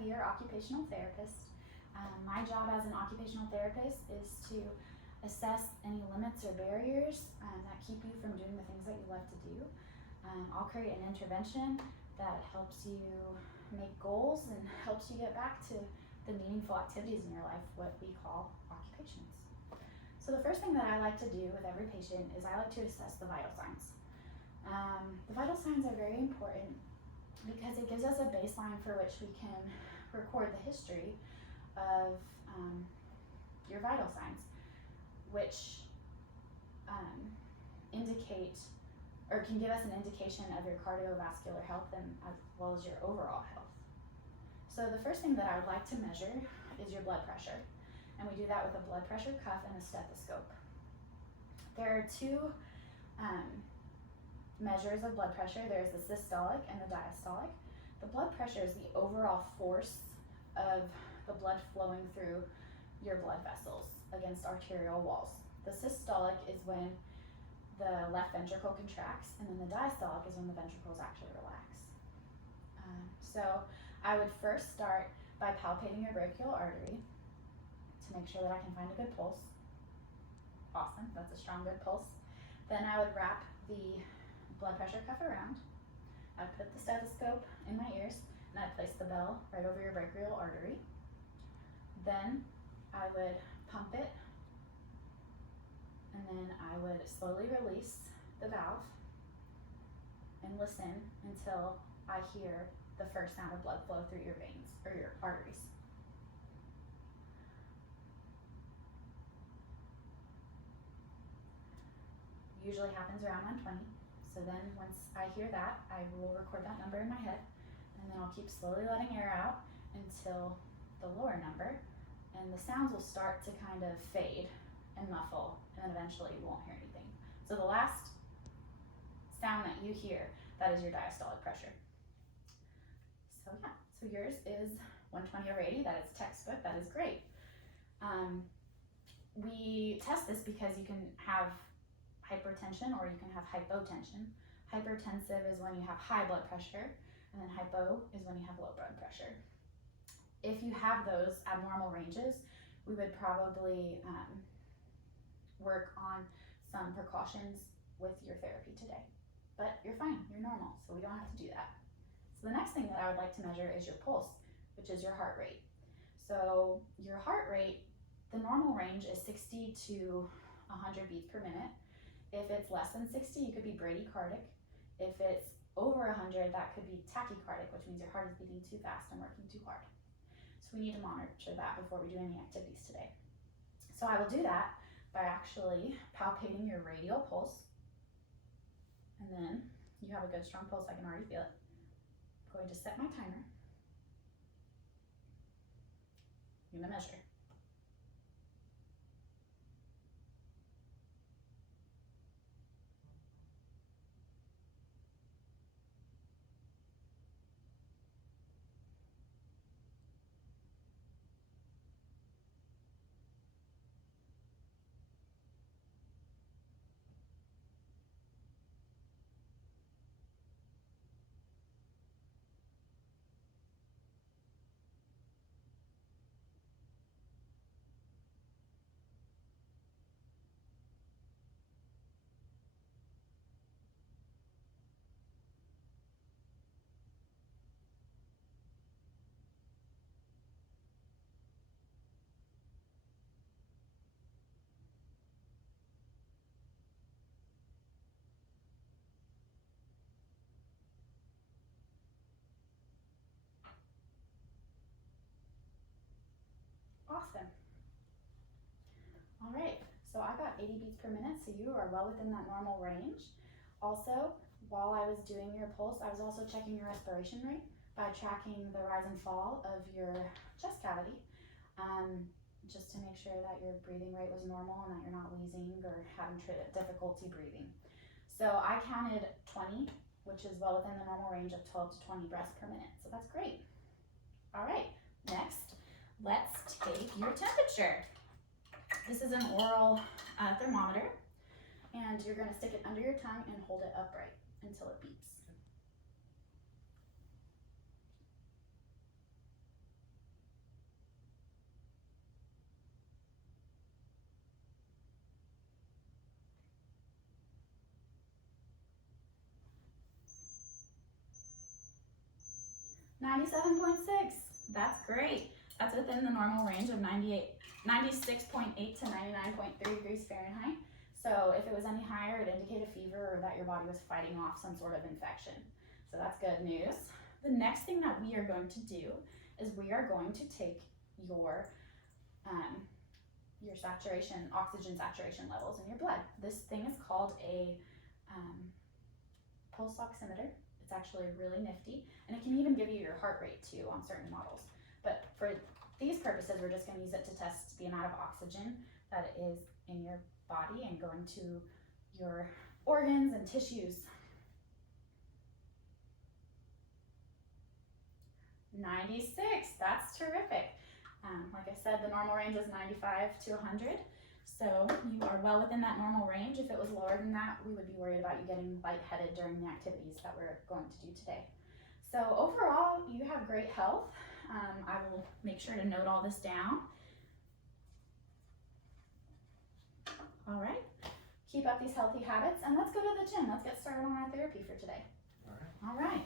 be your occupational therapist. My job as an occupational therapist is to assess any limits or barriers that keep you from doing the things that you love to do. I'll create an intervention that helps you make goals and helps you get back to the meaningful activities in your life, what we call occupations. So the first thing that I like to do with every patient is I like to assess the vital signs. The vital signs are very important because it gives us a baseline for which we can record the history of your vital signs, which indicate or can give us an indication of your cardiovascular health and as well as your overall health. So the first thing that I would like to measure is your blood pressure, and we do that with a blood pressure cuff and a stethoscope. There are two measures of blood pressure. There's the systolic and the diastolic. The blood pressure is the overall force of the blood flowing through your blood vessels against arterial walls. The systolic is when the left ventricle contracts, and then the diastolic is when the ventricles actually relax. So I would first start by palpating your brachial artery to make sure that I can find a good pulse. Awesome, that's a strong, good pulse. Then I would wrap the blood pressure cuff around. I'd put the stethoscope in my ears, and I'd place the bell right over your brachial artery. Then I would pump it, and then I would slowly release the valve and listen until I hear the first sound of blood flow through your veins or your arteries. Usually happens around 120. So then once I hear that, I will record that number in my head, and then I'll keep slowly letting air out until the lower number, and the sounds will start to kind of fade and muffle, and then eventually you won't hear anything. So the last sound that you hear, that is your diastolic pressure. So yeah, so yours is 120/80, that is textbook, that is great. We test this because you can have hypertension or you can have hypotension. Hypertensive is when you have high blood pressure, and then hypo is when you have low blood pressure. If you have those abnormal ranges, we would probably work on some precautions with your therapy today. But you're fine, you're normal, so we don't have to do that. So the next thing that I would like to measure is your pulse, which is your heart rate. So your heart rate, the normal range is 60 to 100 beats per minute. If it's less than 60, you could be bradycardic. If it's over 100, that could be tachycardic, which means your heart is beating too fast and working too hard. So we need to monitor that before we do any activities today. So I will do that by actually palpating your radial pulse, and then you have a good strong pulse, I can already feel it. I'm going to set my timer. I'm going to measure. Awesome. All right, so I got 80 beats per minute, so you are well within that normal range. Also, while I was doing your pulse, I was also checking your respiration rate by tracking the rise and fall of your chest cavity, just to make sure that your breathing rate was normal and that you're not wheezing or having difficulty breathing. So I counted 20, which is well within the normal range of 12 to 20 breaths per minute, so that's great. All right, next, let's take your temperature. This is an oral thermometer, and you're gonna stick it under your tongue and hold it upright until it beeps. 97.6. That's great. That's within the normal range of 96.8 to 99.3 degrees Fahrenheit. So if it was any higher, it'd indicate a fever or that your body was fighting off some sort of infection. So that's good news. The next thing that we are going to do is we are going to take your oxygen saturation levels in your blood. This thing is called a pulse oximeter. It's actually really nifty, and it can even give you your heart rate too on certain models. But for these purposes, we're just going to use it to test the amount of oxygen that is in your body and going to your organs and tissues. 96, that's terrific. Like I said, the normal range is 95 to 100. So you are well within that normal range. If it was lower than that, we would be worried about you getting lightheaded during the activities that we're going to do today. So overall, you have great health. I will make sure to note all this down. All right, keep up these healthy habits, and let's go to the gym. Let's get started on our therapy for today. All right. All right.